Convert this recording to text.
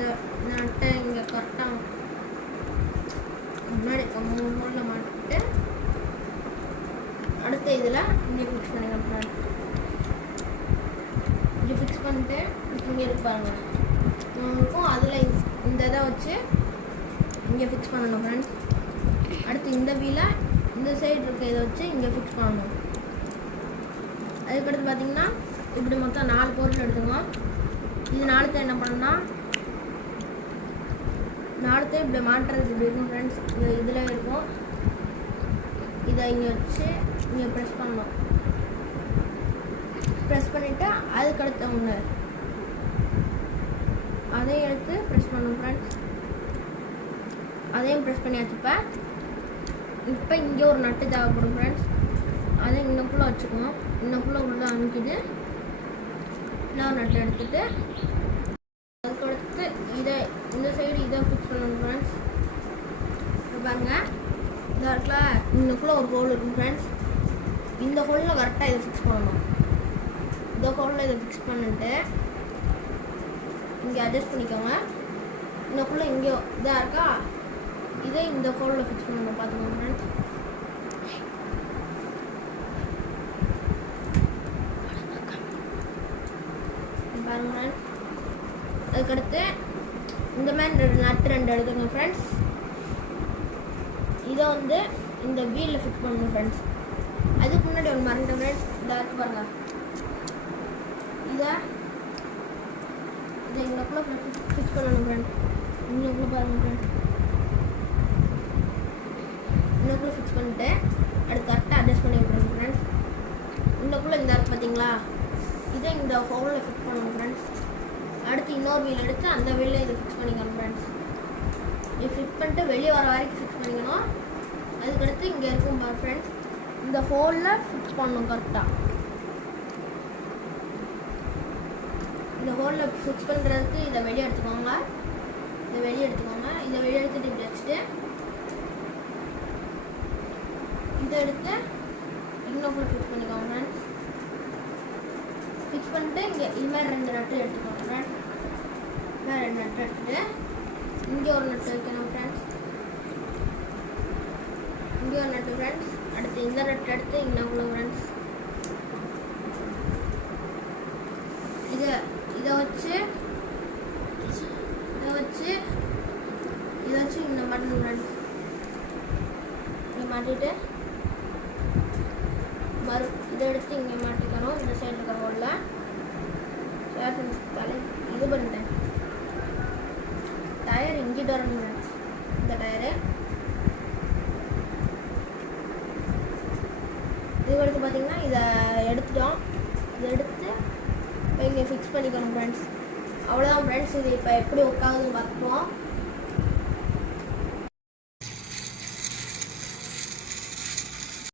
இந்த நட்டை இங்கே கரெக்டாக முன்னாடி 3 ஹோலில் மாட்டிட்டு அடுத்த இதில் இங்கே ஃபிக்ஸ் பண்ணிக்கலாம் ஃப்ரெண்ட். இங்கே ஃபிக்ஸ் பண்ணிட்டு இங்கே இருப்பாங்க இருக்கும். அதில் இந்த இதை வச்சு இங்கே ஃபிக்ஸ் பண்ணணும் ஃப்ரெண்ட்ஸ். அடுத்து இந்த வீலை இந்த சைடு இருக்க இதை வச்சு இங்கே ஃபிக்ஸ் பண்ணணும். அதுக்கடுத்து பார்த்தீங்கன்னா இப்படி மொத்தம் 4 பொருள் எடுத்துக்கோம். இது 4த்தை என்ன பண்ணணும்னா 4த்தை இப்படி மாட்டுறதுக்கு இப்படி இருக்கும் ஃப்ரெண்ட்ஸ். இதில் இருக்கும். இதை இங்கே வச்சு இங்கே ப்ரெஸ் பண்ணணும். ப்ரெஸ் பண்ணிவிட்டு அதுக்கடுத்து ஒன்று அதையும் எடுத்து ப்ரெஸ் பண்ணணும் ஃப்ரெண்ட்ஸ். அதையும் ப்ரெஸ் பண்ணியாச்சு. இப்போ இங்கே ஒரு நட்டு தேவைப்படும் ஃப்ரெண்ட்ஸ். அதை இன்னக்குள்ளே வச்சுக்குவோம். இன்னக்குள்ளே உள்ளே அமுக்கிது இன்னொரு நட்டு எடுத்துகிட்டு அதுக்கடுத்து இதை இந்த சைடு இதை ஃபிக்ஸ் பண்ணணும் ஃப்ரெண்ட்ஸ். பாருங்க இந்த இடத்துல இன்னக்குள்ளே ஒரு ஹோல் இருக்கும் ஃப்ரெண்ட்ஸ். இந்த ஹோலில் கரெக்டாக இதை ஃபிக்ஸ் பண்ணணும். இந்த ஹோலில் இதை ஃபிக்ஸ் பண்ணிட்டு இங்கே அட்ஜஸ்ட் பண்ணிக்கோங்க. இன்னக்குள்ளே இங்கே இதாக இருக்கா, இதை இந்த ஹோலில் ஃபிக்ஸ் பண்ணணும். பார்த்துக்கோங்க ஃப்ரெண்ட்ஸ். பாருங்க ஃப்ரெண்ட்ஸ். அதுக்கடுத்து இந்த மாதிரி நட்டு 2 எடுத்துக்கோங்க ஃப்ரெண்ட்ஸ். இதை வந்து இந்த வீலில் ஃபிக்ஸ் பண்ணணும் ஃப்ரெண்ட்ஸ். அதுக்கு முன்னாடி ஒன்று மறந்துட்டேன் ஃப்ரெண்ட்ஸ். இதை இருக்கு பாருங்க. இதை இங்கக்குள்ளே ஃபிக்ஸ் பண்ணணும் ஃப்ரெண்ட்ஸ். இங்கக்குள்ளே பாருங்க ஃப்ரெண்ட்ஸ். இன்னக்குள்ளே ஃபிக்ஸ் பண்ணிட்டு அடுத்து கரெக்டாக அட்ஜஸ்ட் பண்ணி விட்ருங்க ஃப்ரெண்ட்ஸ். இன்னக்குள்ளே இந்த இருக்கு பார்த்தீங்களா, இதை இந்த ஹோலில் ஃபிக்ஸ் பண்ணணும் ஃப்ரெண்ட்ஸ். அடுத்து இன்னொரு வீல் எடுத்து அந்த வீலில் இதை ஃபிக்ஸ் பண்ணிக்கணும் ஃப்ரெண்ட்ஸ். இது ஃபிக்ஸ் பண்ணிட்டு வெளியே வர வரைக்கும் ஃபிக்ஸ் பண்ணிக்கணும். அதுக்கடுத்து இங்கே இருக்கும் பாரு ஃப்ரெண்ட்ஸ், இந்த ஹோலில் ஃபிக்ஸ் பண்ணணும் கரெக்டாக. இந்த ஹோலில் ஃபிக்ஸ் பண்ணுறதுக்கு இதை வெளியே எடுத்துக்கோங்க. இதை வெளியே எடுத்துகிட்டு இப்படி வச்சுட்டு இதை எடுத்து இன்னொரு ஃபிக்ஸ் பண்ணிக்கோங்க ஃப்ரெண்ட்ஸ். ஃபிக்ஸ் பண்ணிட்டு இங்கே இது மாதிரி 2 நட்டு எடுத்துக்கோங்க ஃப்ரெண்ட்ஸ். இது மாதிரி 2 நட்டு எடுத்துகிட்டு இங்கே ஒரு நட்டு வைக்கணும் ஃப்ரெண்ட்ஸ். இங்கே ஒரு நட்டு ஃப்ரெண்ட்ஸ். அடுத்து இந்த நட்டு எடுத்து இன்னொரு ஃப்ரெண்ட்ஸ். இதை வச்சு இந்த மாட்டணும் ஃப்ரெண்ட்ஸ். இங்கே மாட்டிட்டு இதை எடுத்து இங்கே மாட்டிக்கணும். இந்த சைடு இருக்கிற ஹோலில் இது பண்ணிட்டேன். டயர் இங்கிட்டு வரணும் ஃப்ரெண்ட்ஸ். இந்த டயரு இதுக்கடுத்து பார்த்தீங்கன்னா இதை எடுத்துட்டோம். இதை எடுத்து இப்போ இங்கே ஃபிக்ஸ் பண்ணிக்கணும் ஃப்ரெண்ட்ஸ். அவ்வளோதான் ஃப்ரெண்ட்ஸ். இது இப்போ எப்படி உட்காந்துன்னு பார்ப்போம்.